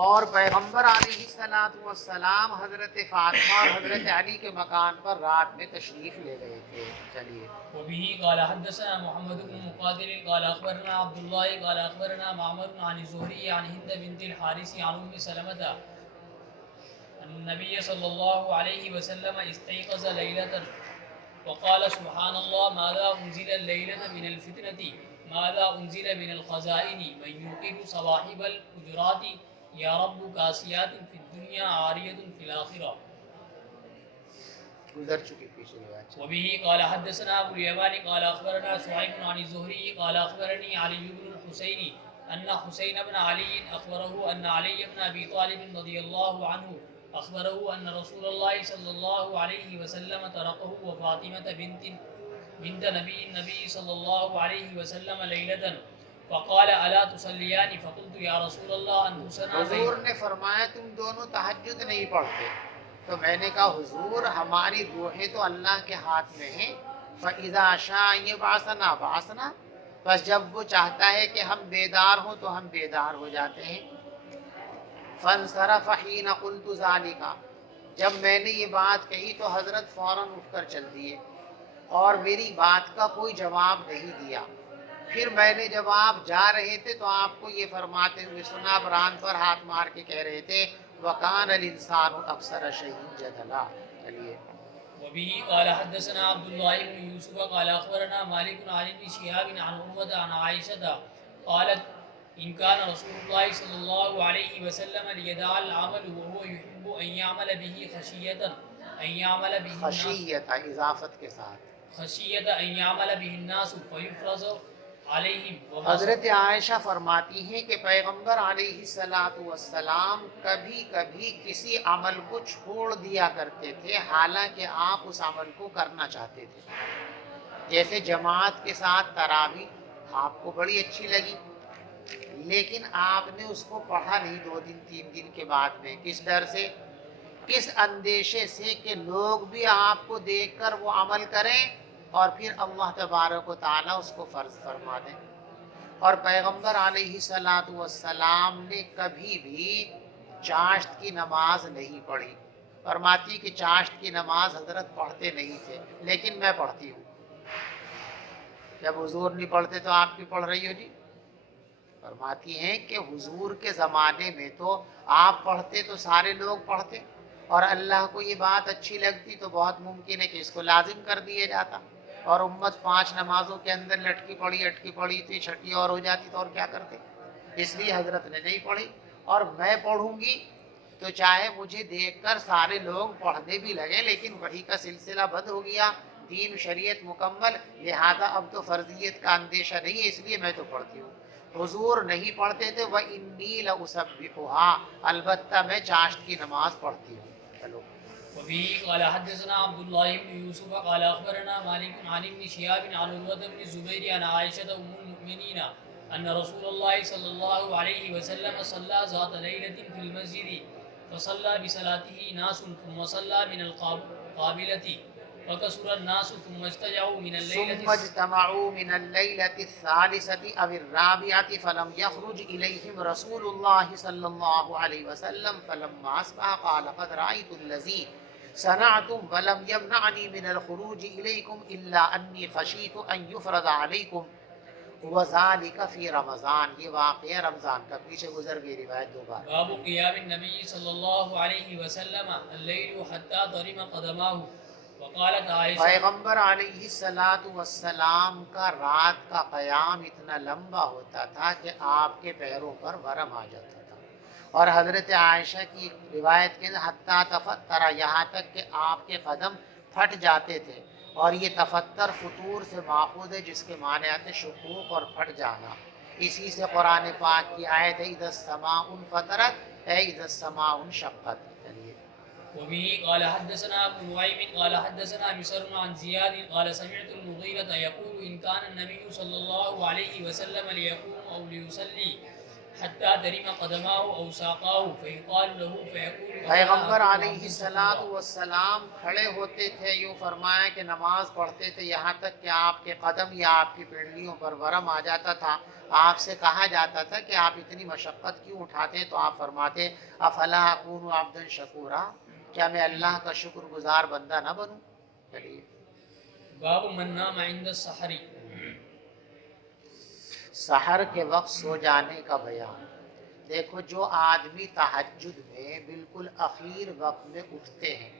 اور پیغمبر علیہ السلام حضرت فاطمہ اور حضرت علی کے مکان پر رات میں تشریف لے گئے تھے. چلیے. وبه قال حدثنا محمد بن مقاتل قال اخبرنا عبد الله قال اخبرنا معمر عن الزهري عن هند بنت الحارث عن ام سلمة ان النبي صلى الله عليه وسلم استيقظ ليلة وقال سبحان الله ماذا انزل الليلة من الفتنة ماذا انزل من الخزائن من يوقظ صواحب الحجرات یا رب کاسیات فی الدنیا عاریۃ فی الآخرہ. گزر چکی پیچھے روایت. وبه قال حدثنا ابو اليمان قال اخبرنا شعيب عن الزهري قال اخبرني علي بن الحسين ان حسين بن علي اخبره ان علي بن ابي طالب رضي الله عنه اخبره ان رسول الله صلى الله عليه وسلم تركه وفاطمة بنت النبي صلى الله عليه وسلم ليلة فقال الا تصليان فقلت يا رسول الله انفسنا. حضور نے فرمایا تم دونوں تہجد نہیں پڑھتے. تو میں نے کہا حضور ہماری روحیں تو اللہ کے ہاتھ میں ہیں. فَإِذَا شَاءَ يَبْعَثَنَا بَعَثْنَا. بس جب وہ چاہتا ہے کہ ہم بیدار ہوں تو ہم بیدار ہو جاتے ہیں. فَانْصَرَفَ حِينَ قُلْتُ ذَلِكَ. جب میں نے یہ بات کہی تو حضرت فوراً اٹھ کر چل دیے اور میری بات کا کوئی جواب نہیں دیا. پھر میں نے جب آپ جا رہے تھے تو آپ کو یہ فرماتے ہوئے سنا، بران پر ہاتھ مار کے کہہ رہے تھے وَكَانَ الْإِنسَانُ أَكْثَرَ شَيْءٍ جَدَلًا. چلیے. وبه قال حدثنا عبد الله بن يوسف قال اخبرنا مالك عن ابن شهاب عن عروة عن عائشة قالت ان كان رسول الله صلى الله عليه وسلم ليدع العمل وهو يحب ان يعمل به خشیت اضافت کے ساتھ خشية ان يعمل به الناس فيفرض عليهم. حضرت عائشہ فرماتی ہیں کہ پیغمبر علیہ السلام کبھی کبھی کسی عمل کو چھوڑ دیا کرتے تھے حالانکہ آپ اس عمل کو کرنا چاہتے تھے. جیسے جماعت کے ساتھ تراویح آپ کو بڑی اچھی لگی لیکن آپ نے اس کو پڑھا نہیں 2 دن 3 دن کے بعد میں. کس ڈر سے؟ کس اندیشے سے کہ لوگ بھی آپ کو دیکھ کر وہ عمل کریں اور پھر اللہ تبارک و تعالیٰ اس کو فرض فرما دیں. اور پیغمبر علیہ السلام نے کبھی بھی چاشت کی نماز نہیں پڑھی. فرماتی کہ چاشت کی نماز حضرت پڑھتے نہیں تھے لیکن میں پڑھتی ہوں. جب حضور نہیں پڑھتے تو آپ کی پڑھ رہی ہو جی؟ فرماتی ہیں کہ حضور کے زمانے میں تو آپ پڑھتے تو سارے لوگ پڑھتے اور اللہ کو یہ بات اچھی لگتی تو بہت ممکن ہے کہ اس کو لازم کر دیا جاتا. اور امت 5 نمازوں کے اندر لٹکی پڑی تو چھٹی اور ہو جاتی تو اور کیا کرتے. اس لیے حضرت نے نہیں پڑھی. اور میں پڑھوں گی تو چاہے مجھے دیکھ کر سارے لوگ پڑھنے بھی لگے لیکن وحی کا سلسلہ بند ہو گیا، دین شریعت مکمل، لہذا اب تو فرضیت کا اندیشہ نہیں ہے اس لیے میں تو پڑھتی ہوں. حضور نہیں پڑھتے تھے. وَإِنِّي لَأُسَبِّحُهَا. البتہ میں چاشت کی نماز پڑھتی ہوں. چلو. وبه قال حدثنا عبد الله بن يوسف قال اخبرنا مالك عن ابن شهاب عن عروة بن الزبير عن عائشة ام المؤمنين ان رسول الله صلى الله عليه وسلم صلى ذات ليلة في المسجد فصلى بصلاته ناس ثم صلى من القابلة فكسر الناس ثم اجتمعوا من الليلة الثالثة أو الرابعة فلم يخرج إليهم رسول الله صلى الله عليه وسلم فلما أصبح قال قد رأيت الذي صنعتم ولم يمنعني من الخروج إليكم إلا أني خشيت أن يفرض عليكم وذلك في رمضان. یہ واقعہ رمضان کا پیچھے گزر گئی روایت 2 بار. باب قیام النبی صلی اللہ علیہ وسلم اللیل حتی ضرم قدماه. وقالت عائشہ پیغمبر علیہ السلام کا رات کا قیام اتنا لمبا ہوتا تھا کہ آپ کے پیروں پر ورم آ جاتا تھا. اور حضرت عائشہ کی روایت کے اندر حتی تفتر، یہاں تک کہ آپ کے قدم پھٹ جاتے تھے. اور یہ تفتر فطور سے ماخوذ ہے جس کے معنی آتے شقوق اور پھٹ جانا. اسی سے قرآن پاک کی آیت ہے اذا السماء انفطرت اے اذا السماء انشقت. وبه قال حدثنا ابو نعيم قال حدثنا بشر عن زياد قال سمعت المغيرة يقول ان كان النبي صلى الله عليه وسلم ليقوم او ليصلي حتى درم قدماه او ساقاه فيقال له فيقول. پیغمبر علیہ السلام کھڑے ہوتے تھے، یوں فرمایا کہ نماز پڑھتے تھے یہاں تک کہ آپ کے قدم یا آپ کی پنڈلیوں پر ورم آ جاتا تھا. آپ سے کہا جاتا تھا کہ آپ اتنی مشقت کیوں اٹھاتے ہیں، تو آپ فرماتے افلا اکون عبدا شکورا، کیا میں اللہ کا شکر گزار بندہ نہ بنوں؟ چلیے باب من نام عند السحر. سحر کے وقت سو جانے کا بیان. دیکھو جو آدمی تہجد میں بالکل اخیر وقت میں اٹھتے ہیں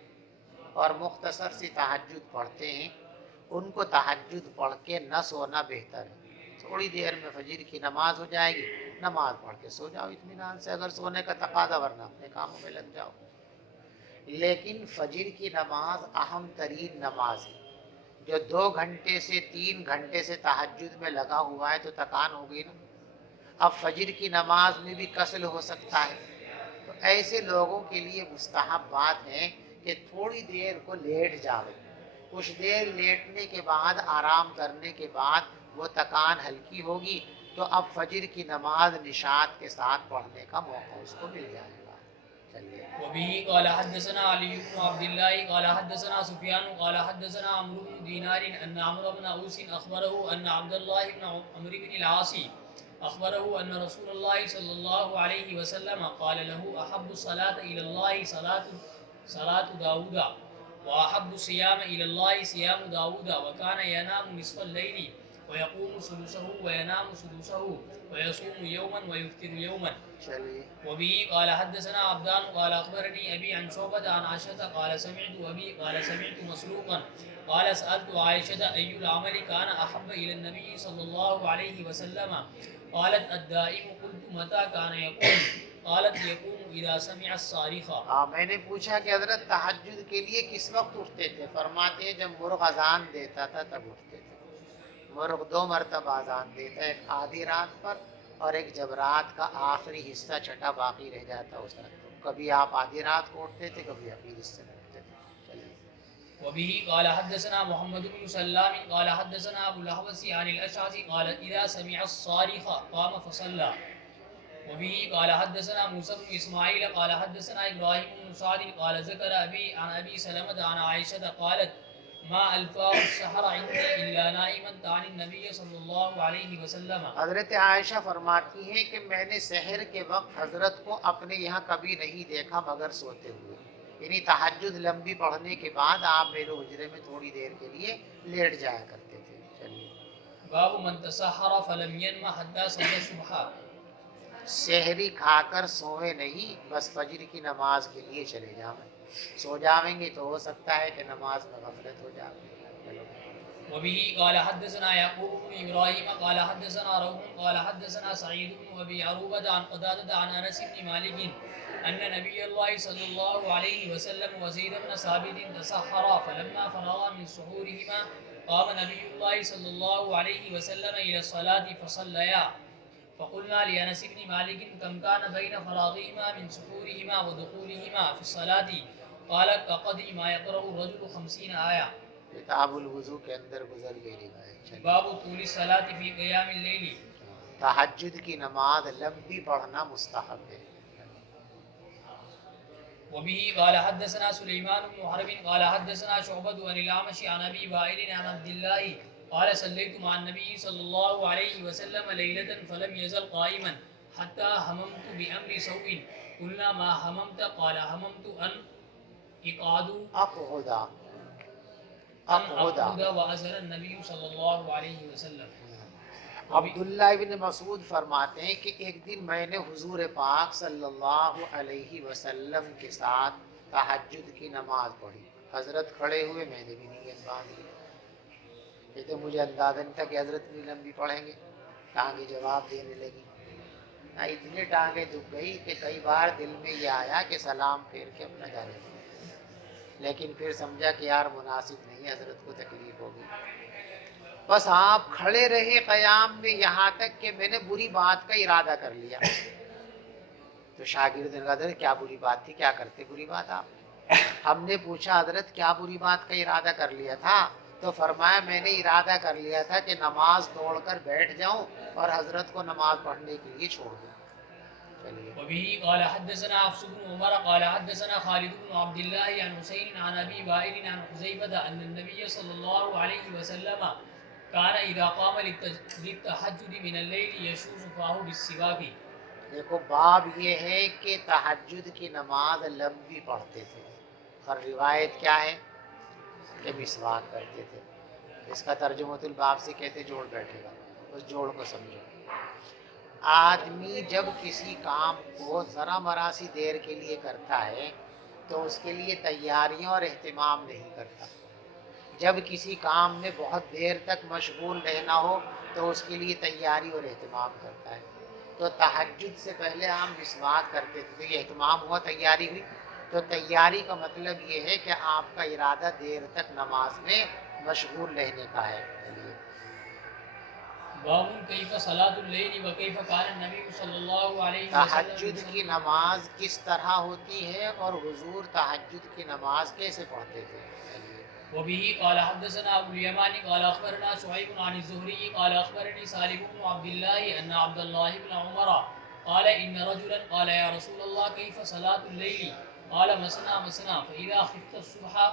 اور مختصر سی تہجد پڑھتے ہیں، ان کو تہجد پڑھ کے نہ سونا بہتر ہے. تھوڑی دیر میں فجر کی نماز ہو جائے گی، نماز پڑھ کے سو جاؤ اطمینان سے اگر سونے کا تقاضا، ورنہ اپنے کاموں میں لگ جاؤ. لیکن فجر کی نماز اہم ترین نماز ہے. جو 2 گھنٹے سے 3 گھنٹے سے تہجد میں لگا ہوا ہے تو تکان ہو گئی نا. اب فجر کی نماز میں بھی کسل ہو سکتا ہے، تو ایسے لوگوں کے لیے مستحب بات ہے کہ تھوڑی دیر کو لیٹ جاوے. کچھ دیر لیٹنے کے بعد آرام کرنے کے بعد وہ تکان ہلکی ہوگی تو اب فجر کی نماز نشاط کے ساتھ پڑھنے کا موقع اس کو مل جائے گا. چلیے. وبه قال حدثنا علي بن عبد الله قال حدثنا سفيان قال حدثنا عمرو بن دينار أن عمرو بن أوس أخبره أن عبد الله بن عمرو بن العاص أخبره أن رسول الله صلى الله عليه وسلم قال له أحب الصلاة إلى الله صلاة داود وأحب الصيام إلى الله صيام داود وكان ينام نصف الليل ويقوم ثلثه وينام ثلثه ويصوم يوما ويفطر يوما. وبه قال حدثنا عبدان قال أخبرني أبي عن شعبة عن عائشة قال سمعت أبي قال سمعت مسروقا قال سألت عائشة أي العمل كان أحب إلى النبي صلى الله عليه وسلم قالت الدائم قلت متى كان يقوم قالت يقوم إذا سمع الصارخ. میں نے پوچھا کہ حضرت تہجد کے لیے کس وقت اٹھتے تھے؟ فرماتے ہیں جب مرغ اذان دیتا تھا تب اٹھتے تھے. مرغ 2 مرتبہ اذان دیتا ہے، ایک آدھی رات پر اور ایک جب رات کا آخری حصہ چھٹا باقی رہ جاتا اس رات. کبھی آپ آدھی رات کو اٹھتے تھے، کبھی آخری حصے میں اٹھتے تھے. چلیے. وبه قال حدثنا محمد بن سلام قال حدثنا ابو الاحوص عن الاشعث قال اذا سمع الصارخ قام فصلى. وبه قال حدثنا موسى بن اسماعيل قال حدثنا ابراهيم بن سعد قال ذكر ابي عن ابي سلمة عن عائشة قالت ما الفاء السحر عندي الا نائما عن النبي صلى الله عليه وسلم. حضرت عائشہ فرماتی ہیں کہ میں نے سحر کے وقت حضرت کو اپنے یہاں کبھی نہیں دیکھا مگر سوتے ہوئے. یعنی تہجد لمبی پڑھنے کے بعد آپ میرے حجرے میں تھوڑی دیر کے لیے لیٹ جایا کرتے تھے. چلیے. باب من تسحر فلم ينم حتى صلى الصبح. سحری کھا کر سوئے نہیں، بس فجر کی نماز کے لیے چلے جاؤں. سو جاویں گے تو ہو سکتا ہے کہ نماز میں غفلت ہو جائے. وبه قال حدثنا يعقوب بن ابراهيم قال حدثنا روح قال حدثنا سعيد بن ابي عروبة عن قتادة عن انس بن مالك ان نبي الله صلى الله عليه وسلم وزيد بن ثابت تسحرا فلما فرغا من سحورهما قام نبي الله صلى الله عليه وسلم الى الصلاة فصليا. فقلنا لانس بن مالك كم كان بين فراغهما من سحورهما ودخولهما في الصلاة قال كقدر ما يقرأ الرجل 50 آية. کتاب الوضو کے اندر گزر گئی روایت. باب طول الصلاة في قيام الليل. تہجد کی نماز لمبی پڑھنا مستحب ہے. وبه قال حدثنا سليمان بن حرب قال حدثنا شعبة عن الأعمش عن أبي وائل عن عبد الله قال صليت مع النبي صلى الله عليه وسلم ليلة فلم يزل قائما حتى هممت بأمر سوء قلنا ما هممت قال هممت أن أقعد وأزل النبي صلى الله عليه وسلم. عبداللہ ابن مسعود فرماتے ہیں کہ ایک دن میں نے حضور پاک صلی اللہ علیہ وسلم کے ساتھ تہجد کی نماز پڑھی. حضرت کھڑے ہوئے، میں نے بھی نیت باندھ لی. کہتے مجھے اندازہ نہیں تھا کہ حضرت بھی لمبی پڑھیں گے. ٹانگیں جواب دینے لگی. اتنی ٹانگیں دکھ گئی کہ کئی بار دل میں یہ آیا کہ سلام پھیر کے اپنا جانے دیں، لیکن پھر سمجھا کہ یار مناسب نہیں، حضرت کو تکلیف ہوگی. بس آپ کھڑے رہے قیام میں یہاں تک کہ میں نے بری بات کا ارادہ کر لیا. تو شاگرد نے کہا حضرت کیا بری بات تھی، کیا کرتے بری بات آپ؟ ہم نے پوچھا حضرت کیا بری بات کا ارادہ کر لیا تھا؟ تو فرمایا میں نے ارادہ کر لیا تھا کہ نماز توڑ کر بیٹھ جاؤں اور حضرت کو نماز پڑھنے کے لیے چھوڑ دوں. وبه قال حدثنا حفص بن عمر قال حدثنا خالد بن عبد الله عن حسين عن ابي وائل عن حذيفة ان النبي صلى الله عليه وسلم كان إذا قام للتهجد من الليل يشوف فاه بالسواك. دیکھو باب یہ ہے کہ تہجد کی نماز لمبی پڑھتے تھے، اور روایت کیا ہے کہ مسواک کرتے تھے. اس کا ترجمۃ الباب سے کیسے جوڑ بیٹھے گا، اس جوڑ کو سمجھو. آدمی جب کسی کام کو ذرا مراسی دیر کے لیے کرتا ہے تو اس کے لیے تیاریاں اور اہتمام نہیں کرتا. جب کسی کام میں بہت دیر تک مشغول رہنا ہو تو اس کے لیے تیاری اور اہتمام کرتا ہے. تو تہجد سے پہلے ہم مسواک کرتے تھے، تو یہ اہتمام ہوا، تیاری ہوئی. تو تیاری کا مطلب یہ ہے کہ آپ کا ارادہ دیر تک نماز میں مشغول رہنے کا ہے. باب كيف صلاة الليل وكيف كان النبي صلى الله عليه تہجد وسلم. کی نماز کس طرح ہوتی ہے اور حضور تہجد کی نماز کیسے پڑھتے تھے. وبه قال حدثنا ابو اليماني قال اخبرنا شعيب عن الزهري قال اخبرني سالم بن عبد الله ان عبد الله بن عمر قال ان رجلا قال يا رسول الله كيف صلاة الليل قال مثنى مثنى فاذا خفت الصبح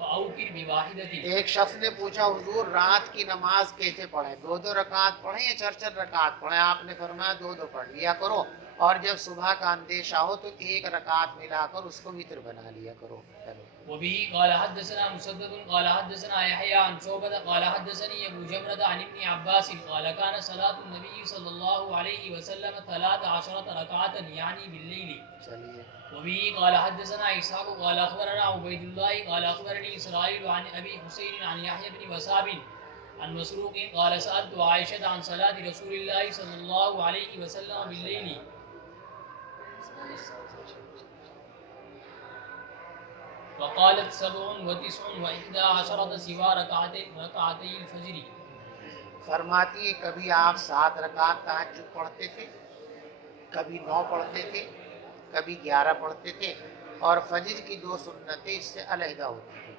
فاوتر بواحدة. ایک شخص نے پوچھا حضور رات کی نماز کیسے پڑھیں، دو دو رکعت پڑھیں یا چار چار رکعت پڑھیں. آپ نے فرمایا دو دو پڑھ لیا کرو، اور جب صبح کا اندیشہ ہو تو ایک رکعت ملا کر اس کو وتر بنا لیا کرو. چلو. وبه قال حدثنا مسدد قال حدثنا يحيى عن شعبة قال حدثني ابو جمرة عن ابن عباس قال كان صلاة النبي صلى الله عليه وسلم 13 ركعة يعني بالليل. چلیے. وبه قال حدثنا اسحاق قال اخبرنا عبيد الله قال اخبرني اسرائيل عن ابي حسين عن يحيى بن وساب عن مسروق قال سألت عائشة عن صلاة رسول الله صلى الله عليه وسلم بالليل فقالت 97 سوى ركعتي الفجر. فرماتی ہے کبھی آپ 7 رکعت تہجد پڑھتے تھے، کبھی 9 پڑھتے تھے، کبھی 11 پڑھتے تھے، اور فجر کی 2 سنتیں اس سے علیحدہ ہوتی تھیں.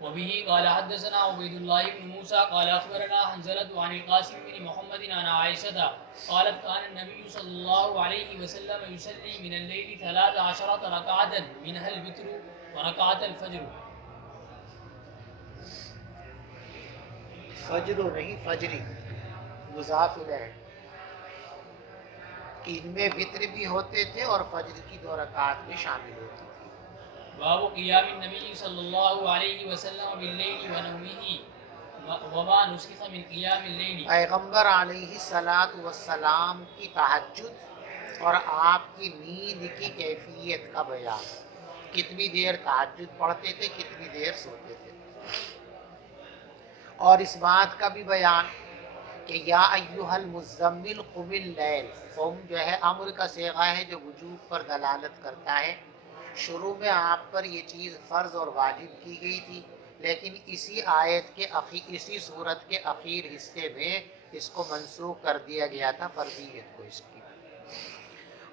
وبه قال حدثنا عبيد الله بن موسى قال اخبرنا حنزلة عن القاسم بن محمد عن عائشة قالت كان النبي صلى الله عليه وسلم يصلي من الليل 13 ركعة منها الوتر وركعة الفجر. فجر نہیں فجری، مضاف الیہ. ان میں وتر بھی ہوتے تھے اور فجر کی 2 رکعت بھی شامل ہوتی تھی. باب قیام النبی صلی اللہ علیہ وسلم باللیل ونومه وما نسخ من قیام اللیل. پیغمبر علیہ الصلاۃ والسلام کی تہجد اور آپ کی نیند کی کیفیت کا بیان. کتنی دیر تہجد پڑھتے تھے، کتنی دیر سوتے تھے. اور اس بات کا بھی بیان کہ یا ایھا المزمل قم اللیل. قم جو ہے امر کا صیغہ ہے جو وجوب پر دلالت کرتا ہے. شروع میں آپ پر یہ چیز فرض اور واجب کی گئی تھی، لیکن اسی آیت کے اسی صورت کے اخیر حصے میں اس کو منسوخ کر دیا گیا تھا، فرضیت کو اس کی.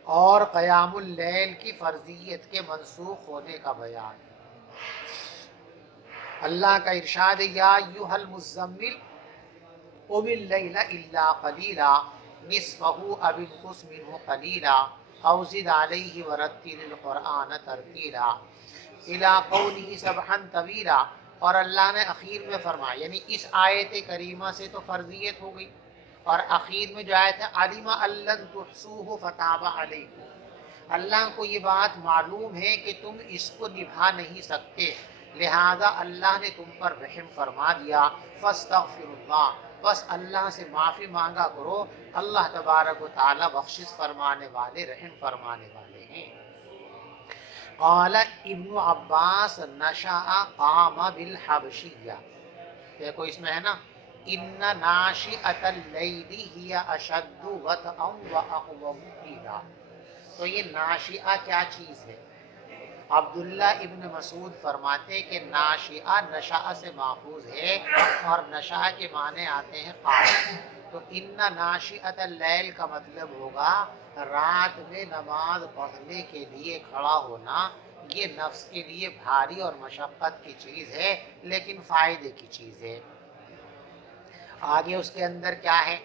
اور قیام اللیل کی فرضیت کے منسوخ ہونے کا بیان. اللہ کا ارشاد یا ایھا المزمل قم اللیل الا قلیلا نصفہ او انقص منہ قلیلا او زد علیہ ورتل القرآن ترتیلا الی قولہ سبحا طویلا. اور اللہ نے اخیر میں فرمایا، یعنی اس آیت کریمہ سے تو فرضیت ہو گئی، اور اخیر میں جو آیت ہے علم ان لن تحصوہ فتاب علیکم. اللہ کو یہ بات معلوم ہے کہ تم اس کو نبھا نہیں سکتے، لہذا اللہ نے تم پر رحم فرما دیا. فاستغفر اللہ، بس اللہ سے معافی مانگا کرو. اللہ تبارک و تعالی بخشش فرمانے والے، رحم فرمانے والے ہیں. قال ابن عباس نشأ قام بالحبشیہ. دیکھو اس میں ہے نا ان ناشئۃ اللیل ہی اشد وطئا واقوم قیلا. تو یہ ناشئہ کیا چیز ہے؟ عبداللہ ابن مسعود فرماتے کہ ناشئہ نشأ سے ماخوذ ہے، اور نشأ کے معنی آتے ہیں قام. تو ان ناشئۃ اللیل کا مطلب ہوگا رات میں نماز پڑھنے کے لیے کھڑا ہونا. یہ نفس کے لیے بھاری اور مشقت کی چیز ہے، لیکن فائدے کی چیز ہے. آگے اس کے اندر کیا ہے؟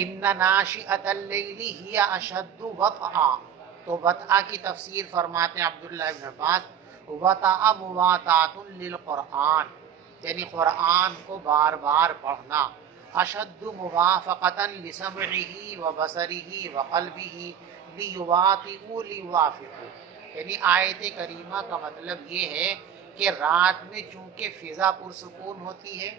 ان ناشئۃ اللیل ہی اشد وطئا. تو وطئا کی تفسیر فرماتے ہیں عبداللہ ابن عباس، وطئ مواطات للقرآن. یعنی قرآن کو بار بار پڑھنا، اشد موافقتاً لسمعہ و بصرہ و قلبہ لیواطئوا لیوافقوا، یعنی آیت کریمہ کا مطلب یہ ہے کہ رات میں چونکہ فضا پرسکون ہوتی ہے،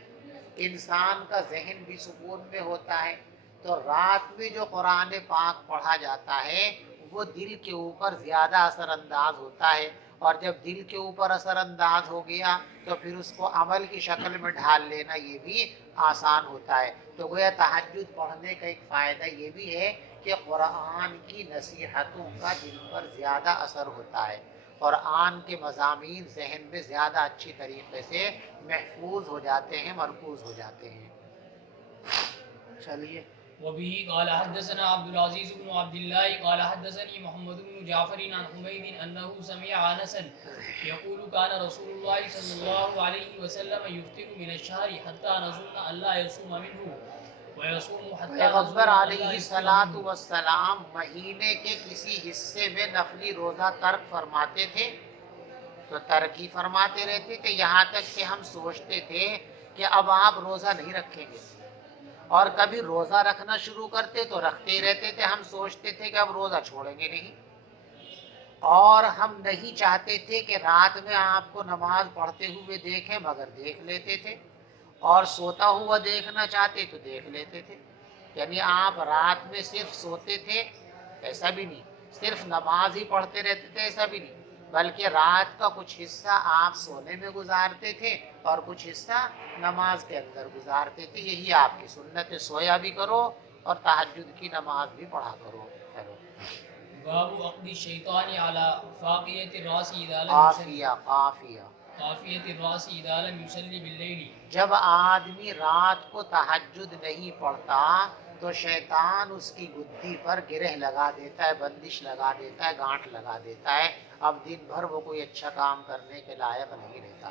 انسان کا ذہن بھی سکون میں ہوتا ہے، تو رات میں جو قرآن پاک پڑھا جاتا ہے وہ دل کے اوپر زیادہ اثر انداز ہوتا ہے، اور جب دل کے اوپر اثر انداز ہو گیا تو پھر اس کو عمل کی شکل میں ڈھال لینا یہ بھی آسان ہوتا ہے۔ تو گویا تہجد پڑھنے کا ایک فائدہ یہ بھی ہے کہ قرآن کی نصیحتوں کا دل پر زیادہ اثر ہوتا ہے، قرآن کے مضامین ذہن میں زیادہ اچھی طریقے سے محفوظ ہو جاتے ہیں، مرکوز ہو جاتے ہیں۔ چلیے وبه قال حدثنا عبد العزيز بن عبد الله قال حدثني محمد بن جعفر عن حميد انه سمع انسا يقول كان رسول الله صلى الله عليه وسلم يفطر من الشهر حتى نظن ان لا يصوم منه ويصوم حتى پیغمبر نظن ان علیہ لا يفطر الصلاۃ منه۔ والسلام مہینے کے کسی حصے میں نفلی روزہ ترک فرماتے تھے تو ترک ہی فرماتے رہتے تھے، یہاں تک کہ ہم سوچتے تھے کہ اب آپ روزہ نہیں رکھیں گے، اور کبھی روزہ رکھنا شروع کرتے تو رکھتے ہی رہتے تھے، ہم سوچتے تھے کہ اب روزہ چھوڑیں گے نہیں، اور ہم نہیں چاہتے تھے کہ رات میں آپ کو نماز پڑھتے ہوئے دیکھیں، مگر دیکھ لیتے تھے، اور سوتا ہوا دیکھنا چاہتے تو دیکھ لیتے تھے۔ یعنی آپ رات میں صرف سوتے تھے ایسا بھی نہیں، صرف نماز ہی پڑھتے رہتے تھے ایسا بھی نہیں، بلکہ رات کا کچھ حصہ آپ سونے میں گزارتے تھے اور کچھ حصہ نماز کے اندر گزارتے تھے۔ یہی آپ کی سنت ہے، سویا بھی کرو اور تہجد کی نماز بھی پڑھا کرو۔ چلو باب عقد الشیطان على فاقیۃ الراس اذا لم يصلي قافیہ قافیۃ الراس اذا لم يصلي باللیل۔ جب آدمی رات کو تہجد نہیں پڑھتا تو شیطان اس کی گدی پر گرہ لگا دیتا ہے، بندش لگا دیتا ہے، گانٹھ لگا دیتا ہے، اب دن بھر وہ کوئی اچھا کام کرنے کے لائق نہیں رہتا۔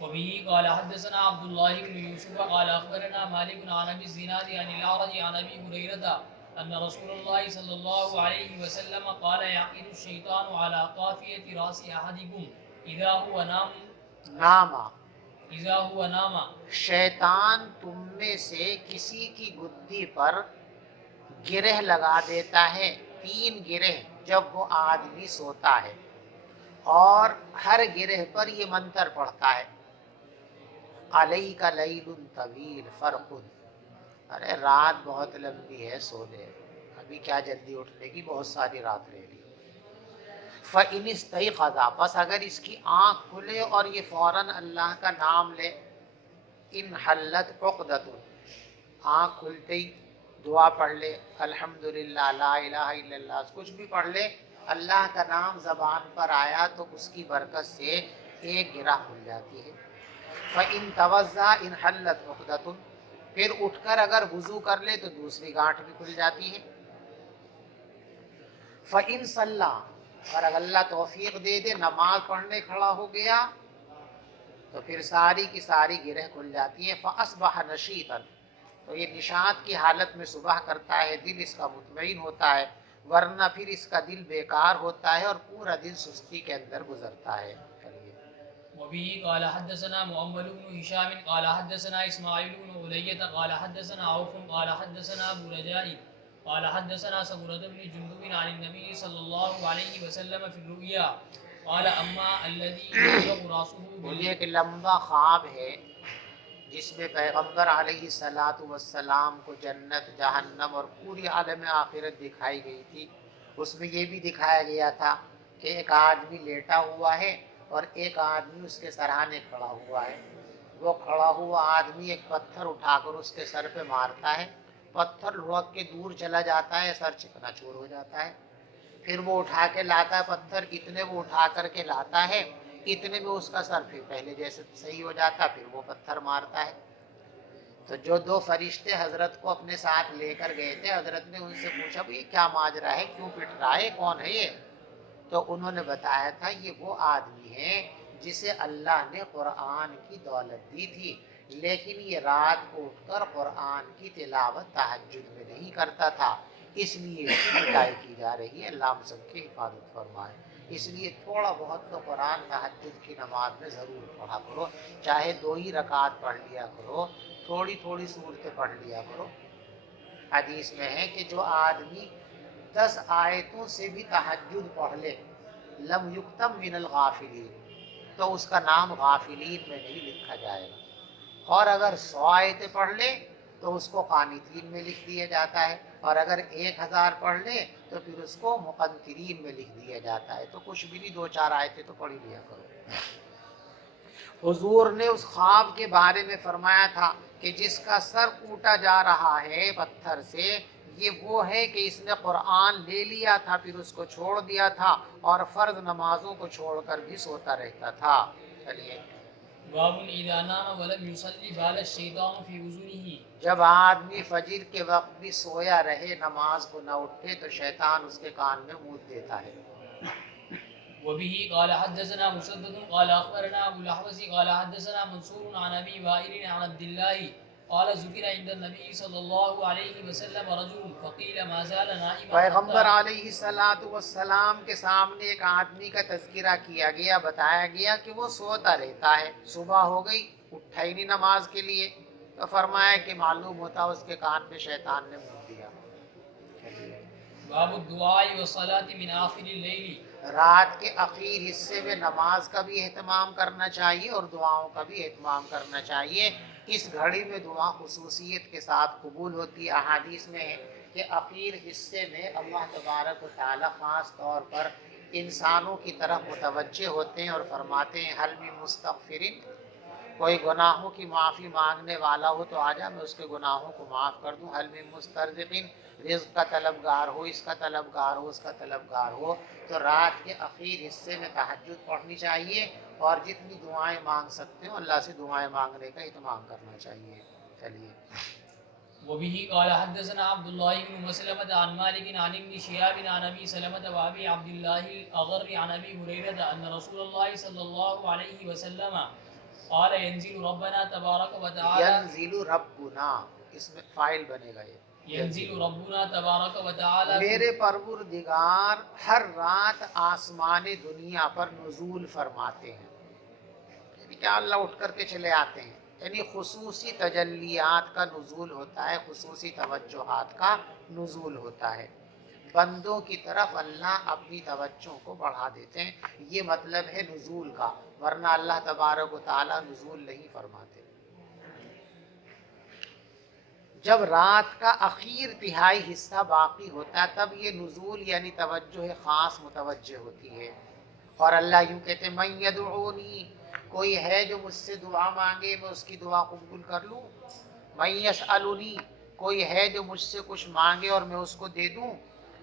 وبه قال حدثنا عبد الله بن يوسف قال اخبرنا مالك عن ابي الزناد عن الاعرج عن ابي هريره ان رسول الله صلى الله عليه وسلم قال يعقد الشيطان على قافيه راس احدكم اذا هو نام شیطان تم میں سے کسی کی گدی پر گرہ لگا دیتا ہے، 3 گرہ جب وہ آدمی سوتا ہے، اور ہر گرہ پر یہ منتر پڑھتا ہے، علیک لیل طویل فرق، ارے رات بہت لمبی ہے، سو لے، ابھی کیا جلدی اٹھنے کی، بہت ساری رات رہ لی۔ فَإِنِ اسْتَيْقَظَ، بس اگر اس کی آنکھ کھلے اور یہ فوراً اللہ کا نام لے، ان حلت عقدۃ، آنکھ کھلتے ہی دعا پڑھ لے، الحمدللہ، لا الہ الا اللہ، کچھ بھی پڑھ لے، اللہ کا نام زبان پر آیا تو اس کی برکت سے ایک گرہ کھل جاتی ہے۔ فَإِن تَوَضَّأَ إِنْ حَلَّتْ عُقْدَةٌ، پھر اٹھ کر اگر وضو کر لے تو دوسری گانٹھ بھی کھل جاتی ہے۔ فَإِن صَلَّى، اور اگر اللہ توفیق دے دے نماز پڑھنے کھڑا ہو گیا تو پھر ساری کی ساری گرہ کھل جاتی ہے۔ فَأَصْبَحَ نَشِيطًا، تو یہ نشاط کی حالت میں صبح کرتا ہے، دل اس کا مطمئن ہوتا ہے، ورنہ پھر اس کا دل بیکار ہوتا ہے اور پورا دن سستی کے اندر گزرتا ہے۔ وبه قال حدثنا مؤمل بن هشام قال حدثنا اسماعيل بن علية قال حدثنا عوف قال حدثنا ابو رجاء قال حدثنا سمرة بن جندب عن النبي صلى الله عليه وسلم في الرؤيا قال اما الذي يبلغ راسه، بولیے کہ لمبا خواب ہے جس میں پیغمبر علیہ الصلاۃ والسلام کو جنت، جہنم اور پوری عالم آخرت دکھائی گئی تھی۔ اس میں یہ بھی دکھایا گیا تھا کہ ایک آدمی لیٹا ہوا ہے اور ایک آدمی اس کے سرہانے کھڑا ہوا ہے، وہ کھڑا ہوا آدمی ایک پتھر اٹھا کر اس کے سر پہ مارتا ہے، پتھر لڑک کے دور چلا جاتا ہے، سر چکنا چور ہو جاتا ہے، پھر وہ اٹھا کے لاتا ہے پتھر، اتنے وہ اٹھا کر کے لاتا ہے، اتنے میں اس کا سر پھر پہلے جیسے صحیح ہو جاتا ہے، پھر وہ پتھر مارتا ہے۔ تو جو 2 فرشتے حضرت کو اپنے ساتھ لے کر گئے تھے، حضرت نے ان سے پوچھا یہ کیا ماجرا ہے، کیوں پٹ رہا ہے، کون ہے یہ؟ تو انہوں نے بتایا تھا یہ وہ آدمی ہے جسے اللہ نے قرآن کی دولت دی تھی، لیکن یہ رات کو اٹھ کر قرآن کی تلاوت تہجد میں نہیں کرتا تھا، اس لیے اس کی پٹائی کی جا رہی ہے۔ اللہ ہم سب کی حفاظت فرمائے۔ اس لیے تھوڑا بہت تو قرآن تہجد کی نماز میں ضرور پڑھا کرو، چاہے 2 ہی رکعت پڑھ لیا کرو، تھوڑی تھوڑی صورتیں پڑھ لیا کرو۔ حدیث میں ہے کہ جو آدمی 10 آیتوں سے بھی تہجد پڑھ لے لم یکتب من الغافلین، تو اس کا نام غافلین میں نہیں لکھا جائے گا، اور اگر 100 آیتیں پڑھ لے تو اس کو قانتین میں لکھ دیا جاتا ہے، اور اگر 1000 پڑھ لے تو پھر اس کو مقنطرین میں لکھ دیا جاتا ہے۔ تو کچھ بھی نہیں، 2-4 آیتیں تو پڑھ ہی لیا کرو۔ حضور نے اس خواب کے بارے میں فرمایا تھا کہ جس کا سر کوٹا جا رہا ہے پتھر سے، یہ وہ ہے کہ اس نے قرآن لے لیا تھا پھر اس کو چھوڑ دیا تھا، اور فرض نمازوں کو چھوڑ کر بھی سوتا رہتا تھا۔ چلیے، باب اذا نام ولم يصلي بال الشيطان في اذنه، جب آدمی فجر کے وقت بھی سویا رہے، نماز کو نہ اٹھے، تو شیطان اس کے کان میں مونت دیتا ہے۔ وبه قال حدثنا مسدد قال اخبرنا ابو الاحوص قال حدثنا منصور عن ابي وائل عن عبد الله قال ذكر عند النبي صلى الله عليه وسلم رجل فقيل ما زال نائما پیغمبر حتى، علیہ الصلاۃ والسلام کے سامنے ایک آدمی کا تذکرہ کیا گیا، بتایا گیا کہ وہ سوتا رہتا ہے، صبح ہو گئی اٹھا ہی نہیں نماز کے لیے، تو فرمایا کہ معلوم ہوتا اس کے کان میں شیطان نے منہ دیا۔ باب الدعاء والصلاة من آخر الليل، رات کے اخیر حصے میں نماز کا بھی اہتمام کرنا چاہیے اور دعاؤں کا بھی اہتمام کرنا چاہیے۔ اس گھڑی میں دعا خصوصیت کے ساتھ قبول ہوتی ہے۔ احادیث میں ہے کہ اخیر حصے میں اللہ تبارک و تعالیٰ خاص طور پر انسانوں کی طرف متوجہ ہوتے ہیں اور فرماتے ہیں حل من مستغفرین، کوئی گناہوں کی معافی مانگنے والا ہو تو آجا، میں اس کے گناہوں کو معاف کر دوں۔ حل من مسترزقین، رزق کا طلبگار ہو، اس کا طلبگار ہو، اس کا طلبگار ہو، تو رات کے اخیر حصے میں تہجد پڑھنی چاہیے، اور جتنی دعائیں مانگ سکتے ہو اللہ سے دعائیں مانگنے کا اہتمام کرنا چاہیے۔ چلیے، وبه قال حدثنا عبد الله بن مسلمة عن مالك عن ابن شهاب عن ابي سلمة وابي عبد الله الاغر عن ابي هريرة ان رسول الله صلى الله عليه وسلم قال ينزل ربنا تبارك وتعالى، ینزل ربنا، اس میں فاعل بنے گا، یہ ينزل ربنا تبارك وتعالى، میرے پروردگار ہر رات آسمان دنیا پر نزول فرماتے ہیں، یعنی کہ اللہ اٹھ کر کے چلے آتے ہیں، یعنی خصوصی تجلیات کا نزول ہوتا ہے، خصوصی توجہات کا نزول ہوتا ہے، بندوں کی طرف اللہ اپنی توجہ کو بڑھا دیتے ہیں، یہ مطلب ہے نزول کا، ورنہ اللہ تبارک و تعالیٰ نزول نہیں فرماتے۔ جب رات کا اخیر تہائی حصہ باقی ہوتا ہے تب یہ نزول یعنی توجہ خاص متوجہ ہوتی ہے، اور اللہ یوں کہتے ہیں من یدعونی، کوئی ہے جو مجھ سے دعا مانگے میں اس کی دعا قبول کر لوں، من یسألنی، کوئی ہے جو مجھ سے کچھ مانگے اور میں اس کو دے دوں،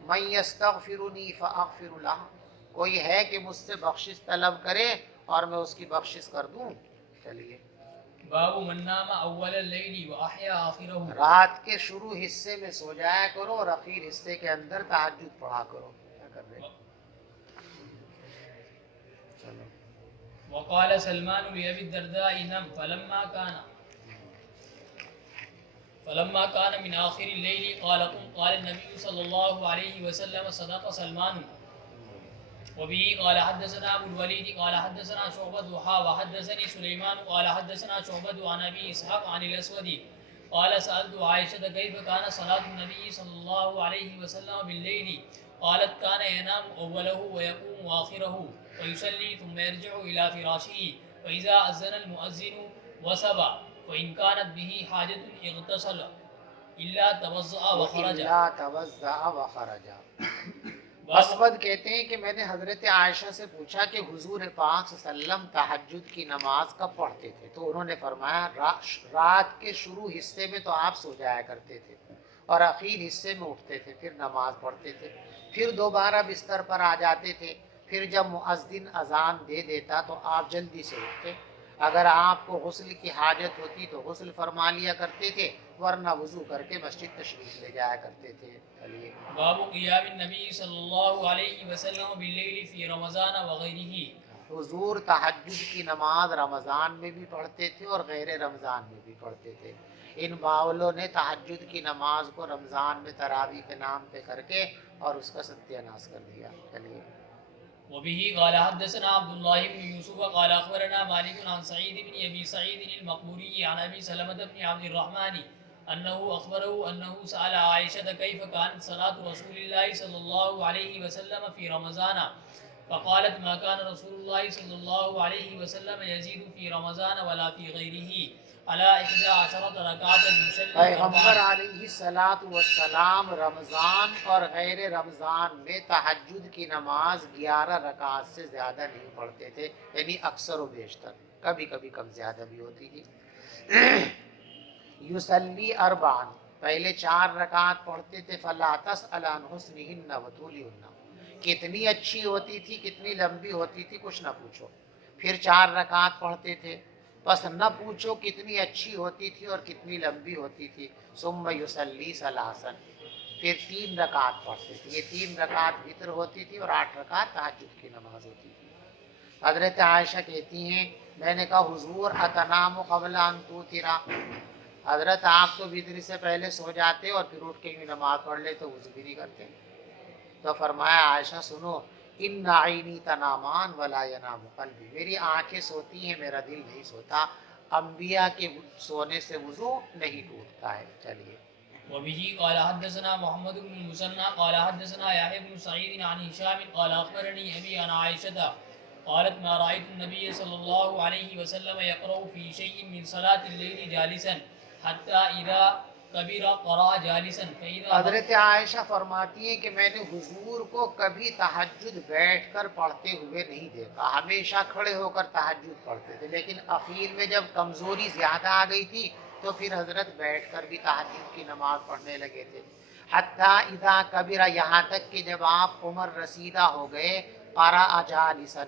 من یستغفرنی فاغفر لہ، کوئی ہے کہ مجھ سے بخشش طلب کرے اور میں اس کی بخشش کر دوں۔ چلیے، باب من نام اول الليل واحيا اخره، رات کے شروع حصے میں سو جایا کرو اور اخیر حصے کے اندر تہجد پڑھا کرو۔ کیا کر رہے ہیں؟ چلو، وقال سلمان لأبي الدرداء نم فلما كان من آخر الليل قال قم، قال النبي صلى الله عليه وسلم صدق سلمان. وبه قال حدثنا أبو الوليد قال حدثنا شعبة وحدثني سليمان قال حدثنا شعبة عن أبي إسحاق عن الأسود قال سألت عائشة كيف كان صلاة النبي صلى الله عليه وسلم بالليل، قالت كان ينام أوله ويقوم آخره ويصلي ثم يرجع إلى فراشه، فإذا أذن المؤذن وثب، وإن كانت به حاجة اغتسل إلا توضأ وخرج. اسود کہتے ہیں کہ میں نے حضرت عائشہ سے پوچھا کہ حضور پاک صلی اللہ علیہ وسلم تہجد کی نماز کب پڑھتے تھے، تو انہوں نے فرمایا رات کے شروع حصے میں تو آپ سو جایا کرتے تھے اور اخیر حصے میں اٹھتے تھے، پھر نماز پڑھتے تھے، پھر دوبارہ بستر پر آ جاتے تھے، پھر جب مؤذن اذان دے دیتا تو آپ جلدی سے اٹھتے، اگر آپ کو غسل کی حاجت ہوتی تو غسل فرما لیا کرتے تھے، ورنہ وضو کر کے مسجد تشریف لے جایا کرتے تھے. چلیے، باب قیام النبی صلی اللہ علیہ وسلم باللیل فی رمضان وغیرہ. حضور تہجد کی نماز رمضان میں بھی پڑھتے تھے اور غیر رمضان میں بھی پڑھتے تھے. ان باولوں نے تہجد کی نماز کو رمضان میں تراویح کے نام پہ کر کے اور اس کا ستیہ ناش کر دیا. چلیے. وبه قال حدثنا عبد الله بن يوسف قال اخبرنا مالك عن سعيد بن ابي سعيد المقبوري عن ابي سلمة بن عبد الرحمن انه اخبره انه سأل عائشة كيف كانت صلاة رسول الله صلى الله عليه وسلم في رمضان فقالت ما كان رسول الله صلى الله عليه وسلم يزيد في رمضان ولا في غيره على 11 ركعة يصلي پیغمبر علیہ الصلوۃ والسلام رمضان اور غیر رمضان میں تہجد کی نماز 11 رکعات سے زیادہ نہیں پڑھتے تھے، یعنی اکثر و بیشتر، کبھی کبھی کم زیادہ بھی ہوتی تھی. یصلی اربعا، پہلے 4 رکعات پڑھتے تھے. فلا تسأل عن حسنہن وطولہن، کتنی اچھی ہوتی تھی کتنی لمبی ہوتی تھی کچھ نہ پوچھو. پھر 4 رکعات پڑھتے تھے، بس نہ پوچھو کتنی اچھی ہوتی تھی اور کتنی لمبی ہوتی تھی. ثم یصلی ثلاثا، پھر 3 رکعات پڑھتے تھے. یہ 3 رکعات وتر ہوتی تھی اور 8 رکعات تہجد کی نماز ہوتی تھی. حضرت عائشہ کہتی ہیں میں نے کہا حضور اتنام قبل ان توترا، حضرت آپ تو وتر سے پہلے سو جاتے اور پھر اٹھ کے بھی نماز پڑھ لیتے، وضو بھی نہیں کرتے. تو فرمایا عائشہ سنو، ان عینی تنامان ولا ینام قلبی، میری آنکھیں سوتی ہیں میرا دل نہیں سوتا. انبیاء کے سونے سے وضو نہیں ٹوٹتا ہے. چلیے. وبه قال حدثنا محمد بن المثنى قال حدثنا يحيى بن سعيد عن هشام قال اخبرني ابي عن عائشة قالت ما رأيت النبي صلى الله عليه وسلم يقرأ في شيء من صلاة الليل جالسا حتى إذا كبر قرأ جالسا فإذا حضرت عائشہ فرماتی ہیں کہ میں نے حضور کو کبھی تہجد بیٹھ کر پڑھتے ہوئے نہیں دیکھا، ہمیشہ کھڑے ہو کر تہجد پڑھتے تھے. لیکن اخیر میں جب کمزوری زیادہ آ گئی تھی تو پھر حضرت بیٹھ کر بھی تہجد کی نماز پڑھنے لگے تھے. حتیٰ اذا کبر، یہاں تک کہ جب آپ عمر رسیدہ ہو گئے، قرأ جالسا،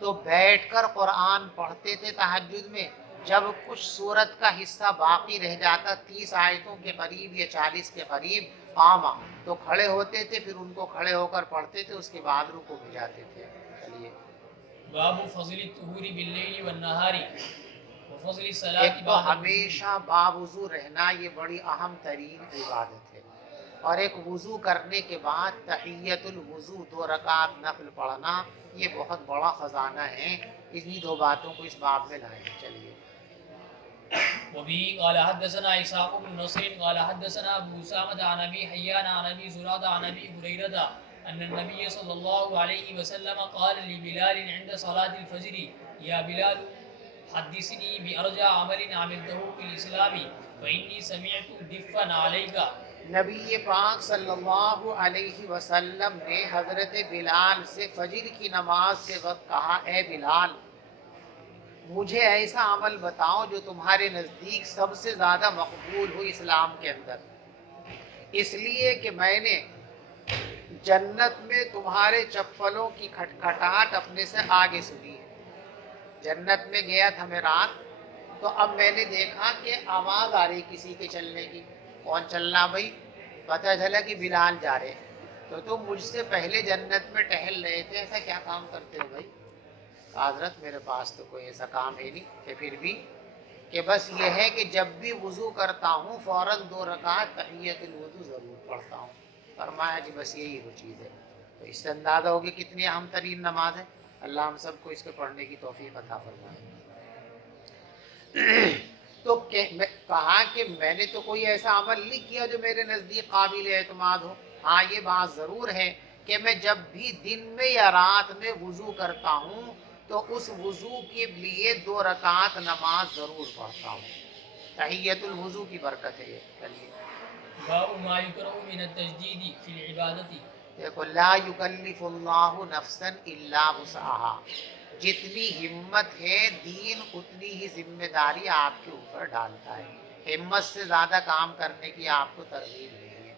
تو بیٹھ کر قرآن پڑھتے تھے تہجد میں. جب کچھ سورت کا حصہ باقی رہ جاتا 30 آیتوں کے قریب یا 40 کے قریب، قاما، تو کھڑے ہوتے تھے، پھر ان کو کھڑے ہو کر پڑھتے تھے، اس کے بعد رکوع میں جاتے تھے. چلیے. باب فضل الطهور بالليل والنهار وفضل ایک الصلاة تو بعد الوضوء. ہمیشہ باوضو رہنا یہ بڑی اہم ترین عبادت ہے، اور ایک وضو کرنے کے بعد تحیت الوضو 2 رکعت نفل پڑھنا یہ بہت بڑا خزانہ ہے. انہی 2 باتوں کو اس باب میں لائیں. چلیے. وبه قال حدثنا إسحاق بن نصر قال حدثنا أبو أسامة عن أبي حيان عن أبي زرادة عن أبي هريرة أن النبي صلى الله عليه وسلم قال لبلال عند صلاة الفجر يا بلال حدثني بأرجى عمل عملته في الإسلام فإني سمعت دفا عليك. نبی پاک صلی اللہ علیہ وسلم نے حضرت بلال سے فجر کی نماز کے وقت کہا اے بلال مجھے ایسا عمل بتاؤ جو تمہارے نزدیک سب سے زیادہ مقبول ہو اسلام کے اندر، اس لیے کہ میں نے جنت میں تمہارے چپلوں کی کھٹکھٹاہٹ اپنے سے آگے سنی ہے. جنت میں گیا تھا میں رات، تو اب میں نے دیکھا کہ آواز آ رہی کسی کے چلنے کی. کون چلنا بھائی؟ پتہ چلا کہ بلال جا رہے. تو تم مجھ سے پہلے جنت میں ٹہل رہے تھے، ایسا کیا کام کرتے ہو بھائی؟ حضرت میرے پاس تو کوئی ایسا کام ہے نہیں، کہ پھر بھی کہ بس یہ ہے کہ جب بھی وضو کرتا ہوں فوراً 2 رکعت تحیت الوضو ضرور پڑھتا ہوں. فرمایا کہ بس یہی وہ چیز ہے. تو اس سے اندازہ ہوگی کتنی اہم ترین نماز ہے. اللہ ہم سب کو اس کے پڑھنے کی توفیق عطا فرمائے. تو کہا کہ میں نے تو کوئی ایسا عمل نہیں کیا جو میرے نزدیک قابل اعتماد ہو. ہاں یہ بات ضرور ہے کہ میں جب بھی دن میں یا رات میں وضو کرتا ہوں تو اس وضو کے لیے 2 رکعت نماز ضرور پڑھتا ہوں. تحیت الوضو کی برکت ہے یہ. چلیے. باب ما يكره من التجديد في العبادة. دیکھو لا یکلف اللہ نفسا الا وسعها، جتنی ہمت ہے دین اتنی ہی ذمہ داری آپ کے اوپر ڈالتا ہے. ہمت سے زیادہ کام کرنے کی آپ کو ترغیب نہیں ہے.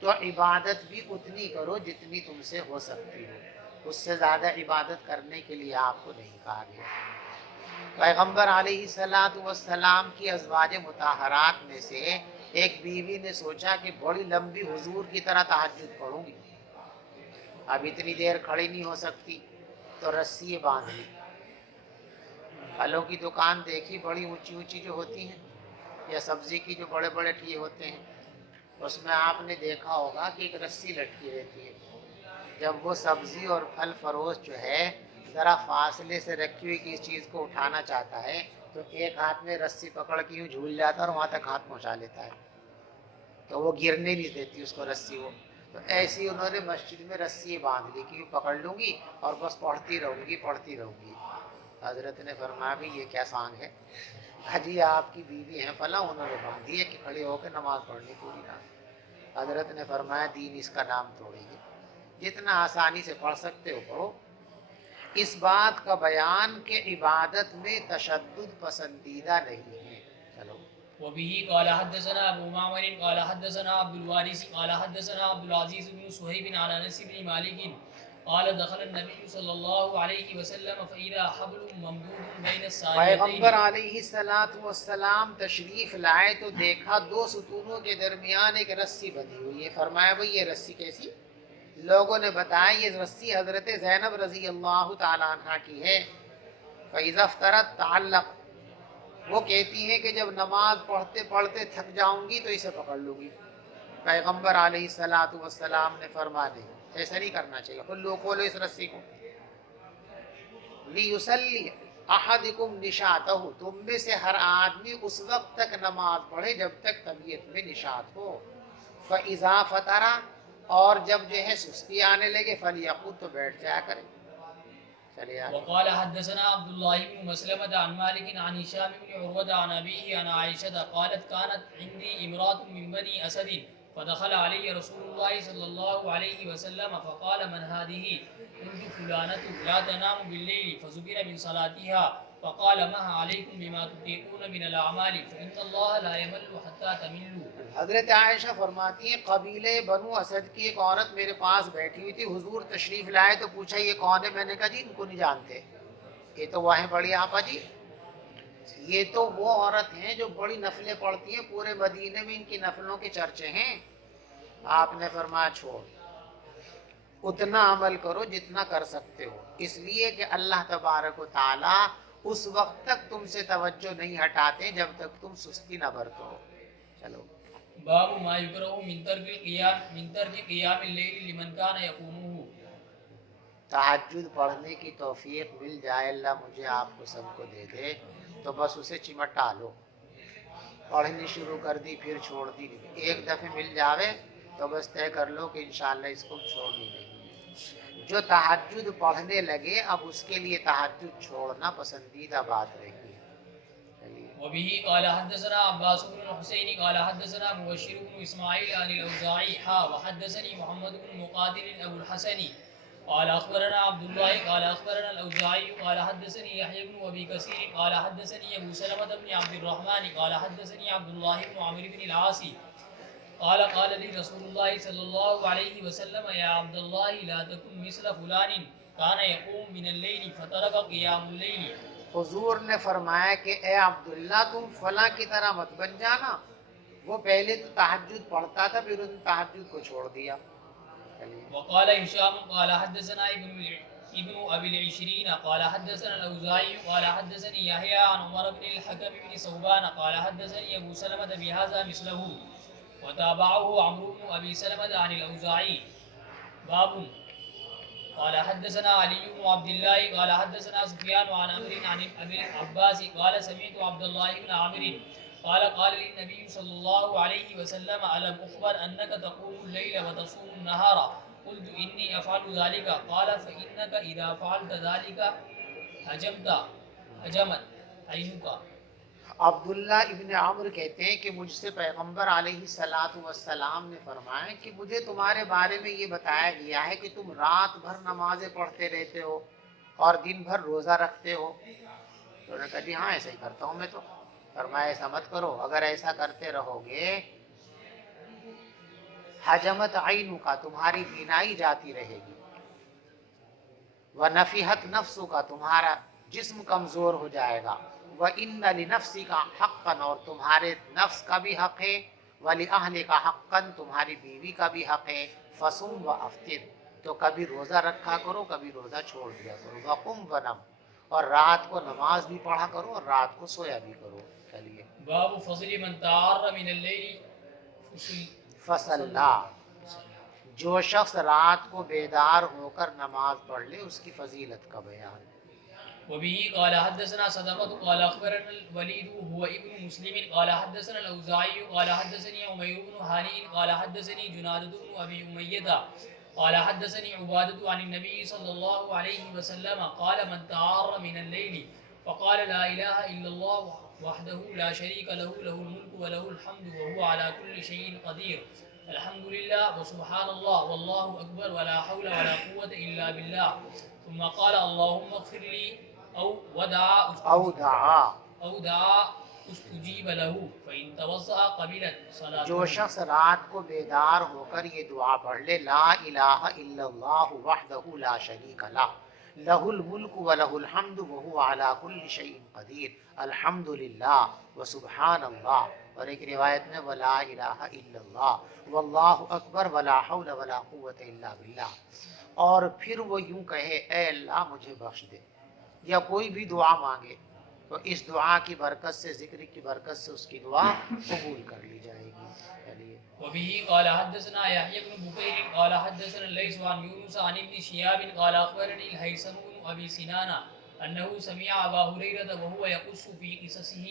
تو عبادت بھی اتنی کرو جتنی تم سے ہو سکتی ہو، اس سے زیادہ عبادت کرنے کے لیے آپ کو نہیں کہا گیا. پیغمبر علیہ الصلوۃ والسلام کی ازواج مطہرات میں سے ایک بیوی نے سوچا کہ بڑی لمبی حضور کی طرح تہجد پڑھوں گی، اب اتنی دیر کھڑی نہیں ہو سکتی، تو رسی باندھ لی. پھلوں کی دکان دیکھی بڑی اونچی اونچی جو ہوتی ہیں، یا سبزی کی جو بڑے بڑے ٹھیے ہوتے ہیں اس میں آپ نے دیکھا ہوگا کہ ایک رسی لٹکی رہتی ہے. جب وہ سبزی اور پھل فروش جو ہے ذرا فاصلے سے رکھی ہوئی کسی چیز کو اٹھانا چاہتا ہے تو ایک ہاتھ میں رسی پکڑ کے یوں جھول جاتا ہے اور وہاں تک ہاتھ پہنچا لیتا ہے, تو وہ گرنے نہیں دیتی اس کو رسی. وہ تو ایسی انہوں نے مسجد میں رسی باندھ لی کہ یوں پکڑ لوں گی اور بس پڑھتی رہوں گی. حضرت نے فرمایا بھی یہ کیا سانگ ہے؟ حجی آپ کی بیوی ہیں فلاں, انہوں نے باندھی ہے کہ کھڑے ہو کے نماز پڑھنی پوری رات. حضرت نے فرمایا دین اس کا نام توڑے گی, جتنا آسانی سے پڑھ سکتے ہو پڑھو. اس بات کا بیان کہ عبادت میں تشدد پسندیدہ نہیں ہے. چلو. وبه قال حدثنا ابو معمر قال حدثنا عبد الوارث قال حدثنا عبد العزيز بن صهيب عن انس بن مالك قال دخل النبي صلى الله عليه وسلم فإذا حبل ممدود بين الساريتين. پیغمبر علیہ السلام تشریف لائے تو دیکھا دو ستونوں کے درمیان ایک رسی بندھی ہوئی ہے. فرمایا بھئی یہ رسی کیسی؟ لوگوں نے بتایا یہ رسی حضرت زینب رضی اللہ تعالیٰ عنہ کی ہے. فَإِذَا افْتَرَتْ تَعَلَّقَ, وہ کہتی ہیں کہ جب نماز پڑھتے پڑھتے تھک جاؤں گی تو اسے پکڑ لوں گی. پیغمبر علیہ السلام نے فرما دی ایسا نہیں کرنا چاہیے. کھلو کھولو اس رسی کو. لِيُصَلِّ احدکم نشاطہ, تم میں سے ہر آدمی اس وقت تک نماز پڑھے جب تک طبیعت میں نشاط ہو. فَإِذَا فَطَرَ, اور جب جو ہے سستی آنے لگے فَلْيَقُمْ, تو بیٹھ جایا کرے. چلیے آگے. وقال حدثنا عبد الله بن مسلمة عن مالك عن هشام بن عروة عن أبيه عن عائشة قالت كانت عندي امرأة من بني أسد فدخل علي رسول الله صلى الله عليه وسلم فقال من هذه؟ قلت فلانة لا تنام بالليل فزجر من صلاتها فقال ما عليكم بما تطيقون من الأعمال فإن الله لا يمل حتى تملوا. حضرت عائشہ فرماتی ہیں قبیلے بنو اسد کی ایک عورت میرے پاس بیٹھی ہوئی تھی. حضور تشریف لائے تو پوچھا یہ کون ہے؟ میں نے کہا جی ان کو نہیں جانتے, یہ تو وہ ہیں بڑی آپا جی, یہ تو وہ عورت ہیں جو بڑی نفلیں پڑھتی ہیں, پورے مدینے میں ان کی نفلوں کے چرچے ہیں. آپ نے فرمایا چھوڑ, اتنا عمل کرو جتنا کر سکتے ہو, اس لیے کہ اللہ تبارک و تعالی اس وقت تک تم سے توجہ نہیں ہٹاتے جب تک تم سستی نہ برتو. چلو. باب ما يكره من ترك قيام الليل لمن كان يقومه. تہجد پڑھنے کی توفیق مل جائے, اللہ مجھے آپ کو سب کو دے دے, تو بس اسے چمٹا لو. پڑھنی شروع کر دی پھر چھوڑ دی نہیں. ایک دفعہ مل جاوے تو بس طے کر لو کہ انشاءاللہ اس کو چھوڑنی نہیں. جو تہجد پڑھنے لگے اب اس کے لیے تہجد چھوڑنا پسندیدہ بات رہی. وبه قال حدثنا عباس بن الحسين قال حدثنا مبشر بن اسماعيل عن الاوزاعي وحدثني محمد بن مقاتل ابو الحسن قال اخبرنا عبد الله قال اخبرنا الاوزاعي قال حدثني يحيى بن ابي كثير قال حدثني ابو سلمة بن عبد الرحمن قال حدثني عبد الله بن عمرو بن العاص قال لي رسول الله صلى الله عليه وسلم يا عبد الله لا تكن مثل فلان كان يقوم من الليل فترك قيام الليل. حضور نے فرمایا کہ اے عبداللہ تم فلاں کی طرح مت بن جانا, وہ پہلے تو تہجد پڑھتا تھا پھر ان تہجد کو چھوڑ دیا. وقال هشام قال حدثنا ابن ابي العشرين قال حدثنا الاوزاعي قال حدثني يحيى عن عمر بن الحكم بن ثوبان قال حدثني ابو سلمة بهذا مثله وتابعه عمرو بن ابي سلمة عن الاوزاعي. باب قال حدثنا علي بن عبد الله قال حدثنا سفيان عن عمرو عن ابي العباس قال سمعت عبد الله بن عامر قال للنبي صلى الله عليه وسلم ألم أخبر أنك تقوم الليل وتصوم النهار قلت إني أفعل ذلك قال فإنك إذا فعلت ذلك هجمت عينك. عبداللہ ابن عمر کہتے ہیں کہ مجھ سے پیغمبر علیہ السلام نے فرمایا کہ مجھے تمہارے بارے میں یہ بتایا گیا ہے کہ تم رات بھر نمازیں پڑھتے رہتے ہو اور دن بھر روزہ رکھتے ہو. تو انہوں نے کہا جی ہاں ایسا ہی کرتا ہوں میں تو. فرمایا ایسا مت کرو, اگر ایسا کرتے رہو گے حجمت عینو کا, تمہاری بینائی جاتی رہے گی, ونفحت نفسو کا, تمہارا جسم کمزور ہو جائے گا, وَإِنَّ لِنَفْسِكَ حَقًّا, اور تمہارے نفس کا بھی حق ہے, وَلِأَهْلِكَ حَقًّا, تمہاری بیوی کا بھی حق ہے, فَصُمْ وَأَفْطِرْ, تو کبھی روزہ رکھا کرو کبھی روزہ چھوڑ دیا کرو, وَقُمْ وَنَمْ, اور رات کو نماز بھی پڑھا کرو اور رات کو سویا بھی کرو. چلیے باب فضل من تعار من اللیل فصلا، جو شخص رات کو بیدار ہو کر نماز پڑھ لے اس کی فضیلت کا بیان۔ وبه قال حدثنا صدقة قال أخبرنا الوليد هو ابن مسلم قال حدثنا الأوزاعي قال حدثني عمير بن هانئ قال حدثني جنادة بن أبي أمية قال حدثني عبادة عن النبي صلى الله عليه وسلم قال من تعار من الليل فقال لا إله إلا الله وحده لا شريك له له الملك وله الحمد وهو على كل شيء قدير الحمد لله وسبحان الله والله أكبر ولا حول ولا قوة إلا بالله ثم قال اللهم اغفر لي أو دعا استجیب له فإن توضأ قبلت صلاته۔ جو شخص رات کو بیدار ہو کر یہ دعا پڑھ لے لا الہ الا اللہ وحدہ لا شریک لہ لہ الملک ولہ الحمد وہو علی کل شیء قدیر الحمد للہ وسبحان اللہ، اور ایک روایت میں ولا الہ الا اللہ واللہ اکبر ولا حول ولا قوة الا باللہ، اور پھر وہ یوں کہے اے اللہ مجھے بخش دے، یا کوئی بھی دعا مانگے تو اس دعا کی برکت سے، ذکر کی برکت سے اس کی دعا قبول کر لی جائے گی۔ چلیے وبه قال حدثنا يحيى بن بكير قال حدثنا الليث عن يونس عن ابن شهاب قال اخبرني الهيثم بن ابي سنان انه سمع ابا هريره وهو يقص في قصصه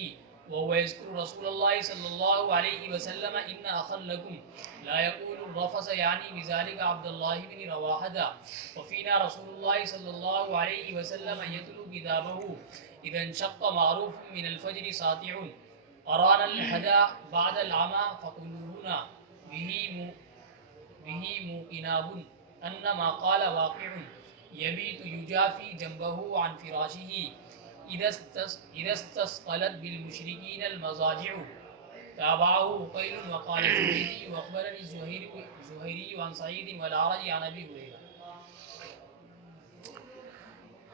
وهو يذكر رسول الله صلى الله عليه وسلم ان اخا لكم لا يقول الرفث يعني بذلك عبد الله بن رواحه وفينا رسول الله صلى الله عليه وسلم يتلو كتابه اذا انشق معروف من الفجر ساطع أرانا الهدى بعد العمى فقلوبنا به موقناب أن ما قال واقع يبيت يجافي جنبه عن فراشه إذا استثقلت بالمشركين المضاجع تابعه قيل وقال الزهيري وأخبرني الزهيري عن سعيد والأعرج عن أبي هريرة۔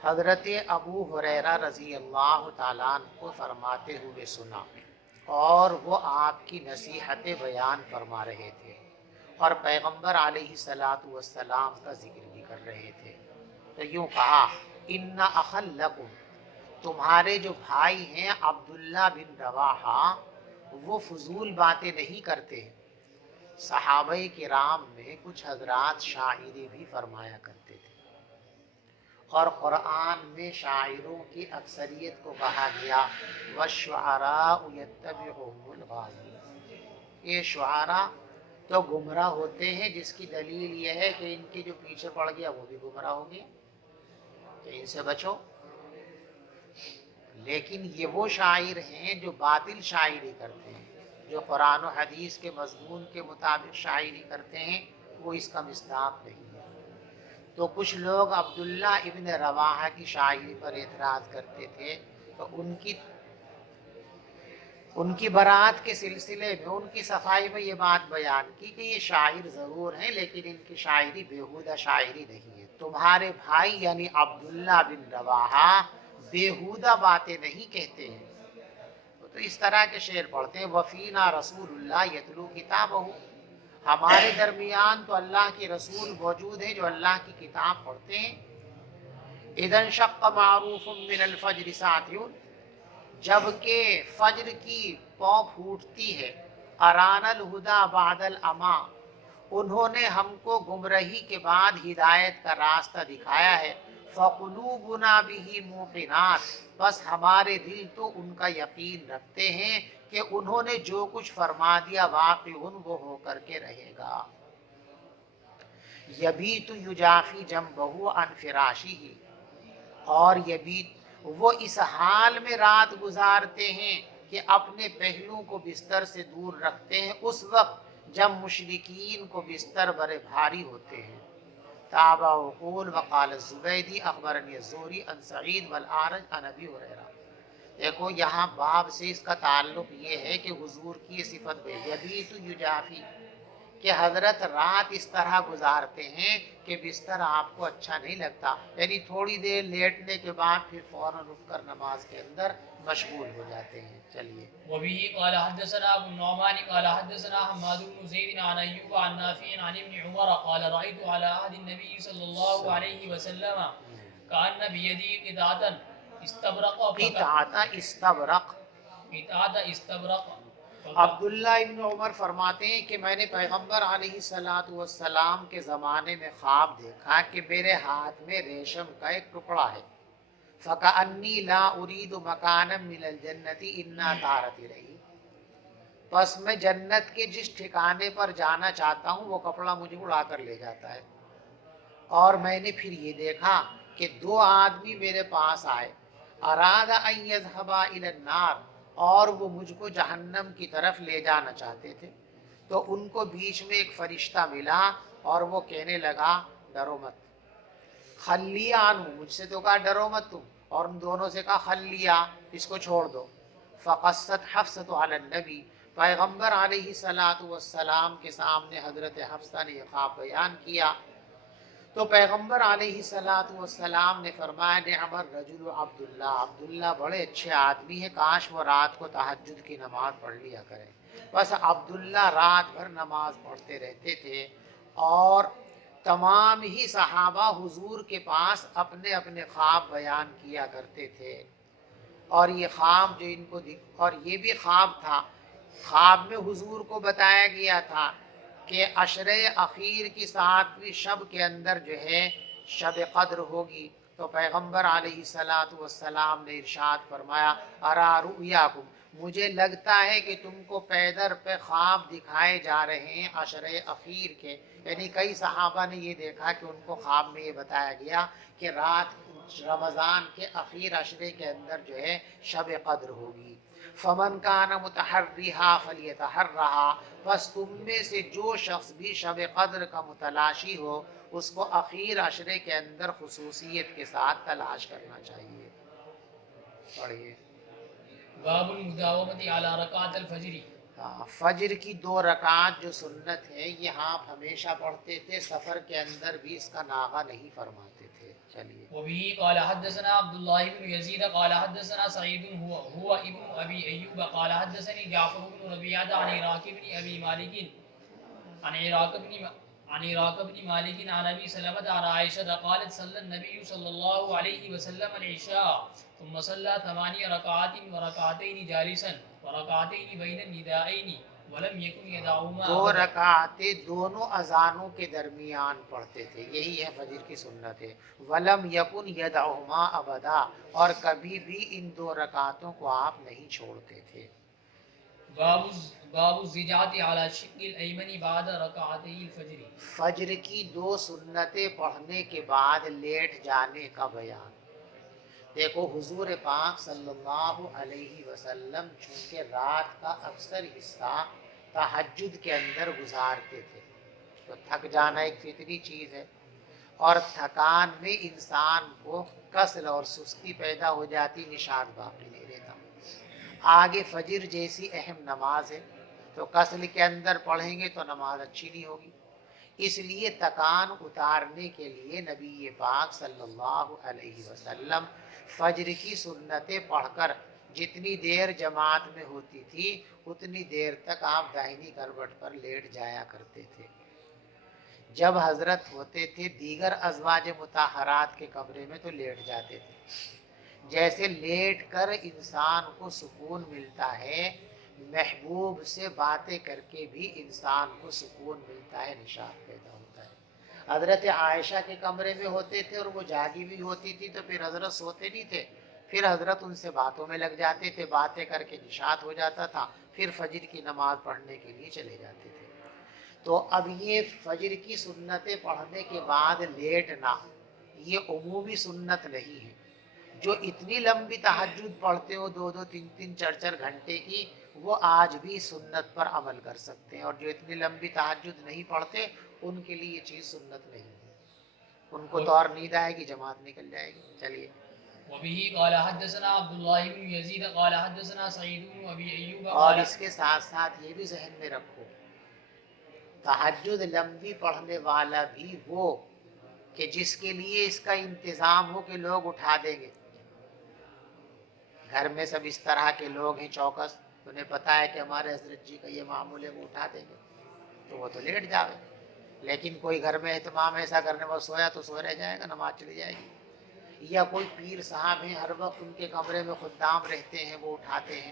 حضرت ابو ہریرہ رضی اللہ تعالیٰ عنہ کو فرماتے ہوئے سنا، اور وہ آپ کی نصیحتیں بیان فرما رہے تھے اور پیغمبر علیہ الصلاۃ والسلام کا ذکر بھی کر رہے تھے، تو یوں کہا ان اخا لکم، تمہارے جو بھائی ہیں عبداللہ بن رواحہ وہ فضول باتیں نہیں کرتے ہیں۔ صحابہ کرام میں کچھ حضرات شاعری بھی فرمایا کرتے تھے، اور قرآن میں شاعروں کی اکثریت کو کہا گیا وَالشُّعَرَاءُ يَتَّبِعُهُمُ الْغَاوُونَ، یہ شعراء تو گمراہ ہوتے ہیں، جس کی دلیل یہ ہے کہ ان کے جو پیچھے پڑ گیا وہ بھی گمراہ ہو گیا، کہ ان سے بچو۔ لیکن یہ وہ شاعر ہیں جو باطل شاعری کرتے ہیں، جو قرآن و حدیث کے مضمون کے مطابق شاعری کرتے ہیں، وہ اس کا مصداق نہیں ہے۔ تو کچھ لوگ عبداللہ ابن رواحہ کی شاعری پر اعتراض کرتے تھے، تو ان کی برات کے سلسلے میں ان کی صفائی میں یہ بات بیان کی کہ یہ شاعر ضرور ہیں لیکن ان کی شاعری بیہودہ شاعری نہیں ہے۔ تمہارے بھائی یعنی عبداللہ بن رواحہ بیہودہ باتیں نہیں کہتے ہیں، تو اس طرح کے شعر پڑھتے ہیں وفینا رسول اللہ یتلو کتابہ، ہمارے درمیان تو اللہ کے رسول موجود ہیں جو اللہ کی کتاب پڑھتے ہیں۔ اذا انشق معروف من الفجر ساطع، جبکہ فجر کی پو پھوٹتی ہے، ارانا الہدی بعد العمی، انہوں نے ہم کو گمراہی کے بعد ہدایت کا راستہ دکھایا ہے، فقلوبنا به موقنات، بس ہمارے دل تو ان کا یقین رکھتے ہیں کہ انہوں نے جو کچھ فرما دیا واقع وہ ہو کر کے رہے گا۔ یبیت یجافی جنبہ عن فراشہ، اور یبیت وہ اس حال میں رات گزارتے ہیں کہ اپنے پہلو کو بستر سے دور رکھتے ہیں اس وقت جب مشرکین کو بستر بڑے بھاری ہوتے ہیں۔ تابع وقول وقال الزبیدی اخبرنی الزہری عن سعید والآرج عن ابی ہریرہ۔ دیکھو یہاں باب سے اس کا تعلق یہ ہے کہ حضور کی صفت میں یبیت یجافی، کہ حضرت رات اس طرح گزارتے ہیں کہ بستر آپ کو اچھا نہیں لگتا، یعنی تھوڑی دیر لیٹنے کے بعد پھر فوراً اٹھ کر نماز کے اندر مشغول ہو جاتے ہیں۔ چلیے وبه قال حدثنا ابو النعمان قال حدثنا حماد بن زيد عن ايوب عن نافع عن ابن عمر قال رايت على عهد النبي صلى الله عليه وسلم كأن بيدي قطعة استبرق قطعة استبرق، قطعة استبرق. عبداللہ ابن عمر فرماتے ہیں کہ میں نے پیغمبر علیہ الصلاۃ والسلام کے زمانے میں خواب دیکھا کہ میرے ہاتھ میں ریشم کا ایک ٹکڑا ہے، فَكَأَنِّي لَا أُرِيدُ مَكَانًا مِنَ الْجَنَّةِ إِنَّا طَارَتْ إِلَيْهِ، پس میں جنت کے جس ٹھکانے پر جانا چاہتا ہوں وہ کپڑا مجھے اڑا کر لے جاتا ہے۔ اور میں نے پھر یہ دیکھا کہ دو آدمی میرے پاس آئے، اراد ان یذهبا الی النار، اور وہ مجھ کو جہنم کی طرف لے جانا چاہتے تھے، تو ان کو بیچ میں ایک فرشتہ ملا اور وہ کہنے لگا ڈرو مت، خلی عنہ، مجھ سے تو کہا ڈرو مت تم، اور ان دونوں سے کہا خلیا، اس کو چھوڑ دو۔ فقصت حفصۃ علی النبی، پیغمبر علیہ الصلاۃ والسلام کے سامنے حضرت حفصہ نے یہ خواب بیان کیا، تو پیغمبر علیہ الصلاۃ والسلام نے فرمایا نعم الرجل عبداللہ، عبداللہ بڑے اچھے آدمی ہیں، کاش وہ رات کو تہجد کی نماز پڑھ لیا کریں۔ بس عبداللہ رات بھر نماز پڑھتے رہتے تھے، اور تمام ہی صحابہ حضور کے پاس اپنے اپنے خواب بیان کیا کرتے تھے، اور یہ خواب جو ان کو اور یہ بھی خواب تھا، خواب میں حضور کو بتایا گیا تھا کہ عشرِ اخیر کی 7ویں شب کے اندر جو ہے شب قدر ہوگی، تو پیغمبر علیہ الصلاۃ والسلام نے ارشاد فرمایا ارا رؤیاکم، مجھے لگتا ہے کہ تم کو پیدر پہ خواب دکھائے جا رہے ہیں عشرِ اخیر کے، یعنی کئی صحابہ نے یہ دیکھا کہ ان کو خواب میں یہ بتایا گیا کہ رات رمضان کے اخیر عشرے کے اندر جو ہے شب قدر ہوگی۔ فمن کان متحرھا فلیتحرھا، بس تم میں سے جو شخص بھی شب قدر کا متلاشی ہو اس کو اخیر عشرے کے اندر خصوصیت کے ساتھ تلاش کرنا چاہیے۔ پڑھیے۔ باب المداومۃ علی رکعۃ الفجر. فجر کی 2 رکعات جو سنت ہے یہ آپ ہمیشہ پڑھتے تھے، سفر کے اندر بھی اس کا ناغہ نہیں فرماتے تھے۔ چلیے۔ وبه قال حدثنا عبد الله بن يزيد قال حدثنا سعيد هو ابن ابي ايوب قال حدثني جعفر بن ربيعه عن عراق بن ابي مالك عن عراق بن مالك عن ابي سلمة عن عائشة قالت صلى النبي صلى الله عليه وسلم العشاء ثم صلى 8 ركعات وركعتين جالسا وركعتين بين الندائين ولم يكن يدعهما 2 رکعتیں دونوں اذانوں کے درمیان پڑھتے تھے، یہی ہے فجر کی سنت ہے۔ ولم یکن یدعہما ابدا، اور کبھی بھی ان 2 رکعتوں کو آپ نہیں چھوڑتے تھے۔ باب الزجاۃ علی الشق الایمن بعد رکعتي الفجر. فجر کی 2 سنتیں پڑھنے کے بعد لیٹ جانے کا بیان۔ دیکھو حضور پاک صلی اللہ علیہ وسلم چونکہ رات کا اکثر حصہ تہجد کے اندر گزارتے تھے، تو تھک جانا ایک فطری چیز ہے، اور تھکان میں انسان کو کسل اور سستی پیدا ہو جاتی، نشاط باقی نہیں رہتا۔ آگے فجر جیسی اہم نماز ہے، تو کسل کے اندر پڑھیں گے تو نماز اچھی نہیں ہوگی، اس لیے تکان اتارنے کے لیے نبی پاک صلی اللہ علیہ وسلم فجر کی سنتیں پڑھ کر جتنی دیر جماعت میں ہوتی تھی اتنی دیر تک آپ داہنی کروٹ پر لیٹ جایا کرتے تھے۔ جب حضرت ہوتے تھے دیگر ازواج مطہرات کے کمرے میں تو لیٹ جاتے تھے، جیسے لیٹ کر انسان کو سکون ملتا ہے، محبوب سے باتیں کر کے بھی انسان کو سکون ملتا ہے، نشاط پیدا ہوتا ہے۔ حضرت عائشہ کے کمرے میں ہوتے تھے اور وہ جاگی بھی ہوتی تھی تو پھر حضرت سوتے نہیں تھے، پھر حضرت ان سے باتوں میں لگ جاتے تھے، باتیں کر کے نشاط ہو جاتا تھا، پھر فجر کی نماز پڑھنے کے لیے چلے جاتے تھے۔ تو اب یہ فجر کی سنتیں پڑھنے کے بعد لیٹنا یہ عمومی سنت نہیں ہے۔ جو اتنی لمبی تہجد پڑھتے ہو 2-2 3-3 4-4 گھنٹے کی، وہ آج بھی سنت پر عمل کر سکتے ہیں، اور جو اتنی لمبی تہجد نہیں پڑھتے ان کے لیے یہ چیز سنت نہیں ہے، ان کو تو اور نیند آئے گی، جماعت نکل جائے گی۔ چلیے۔ وبه قال حدثنا عبد الله بن يزيد قال حدثنا سعيد بن ابي ايوب اور قال اس کے ساتھ ساتھ یہ بھی ذہن میں رکھو، تہجد لمبی پڑھنے والا بھی وہ کہ جس کے لیے اس کا انتظام ہو کہ لوگ اٹھا دیں گے۔ گھر میں سب اس طرح کے لوگ ہیں چوکس، انہیں پتہ ہے کہ ہمارے حضرت جی کا یہ معمول ہے، وہ اٹھا دیں گے، تو وہ تو لیٹ جاوے۔ لیکن کوئی گھر میں اہتمام ایسا کرنے والا سویا تو سو رہ جائے گا، نماز چلی جائے گی۔ یا کوئی پیر صاحب ہیں، ہر وقت ان کے کمرے میں خدام رہتے ہیں، وہ اٹھاتے ہیں،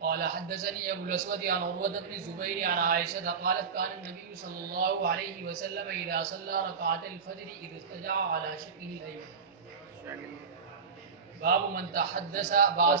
قال حدثني ابو الاسود عن عروه بن الزبير عن عائشه قالت كان النبي صلى الله عليه وسلم اذا صلى ركعتي الفجر اذا استجع على شقه الايمن. باب من تحدث بعد